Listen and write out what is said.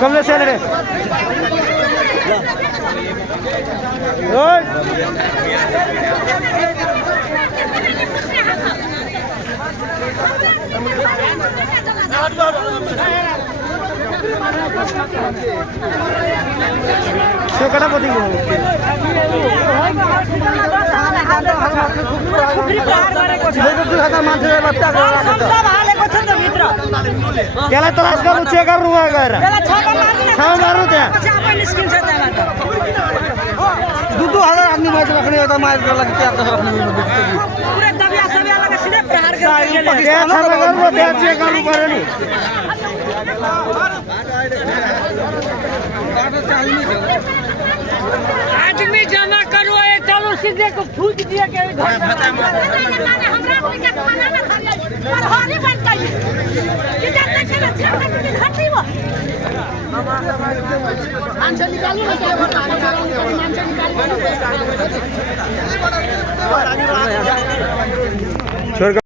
कमले से रे ओए तो कटा पति को त्यसलाई तलास गर्नु चेक गर्नु गएर ठाउँ मार्नु त्यहाँ 2,000 आदमी मान्छे राख्ने यता मार्को लागि त्यहाँ राख्ने त्यहाँ चेक गर्नु पर्यो नि आदमी जमा करो ये चलो सीधे को फूट दिया के छोड़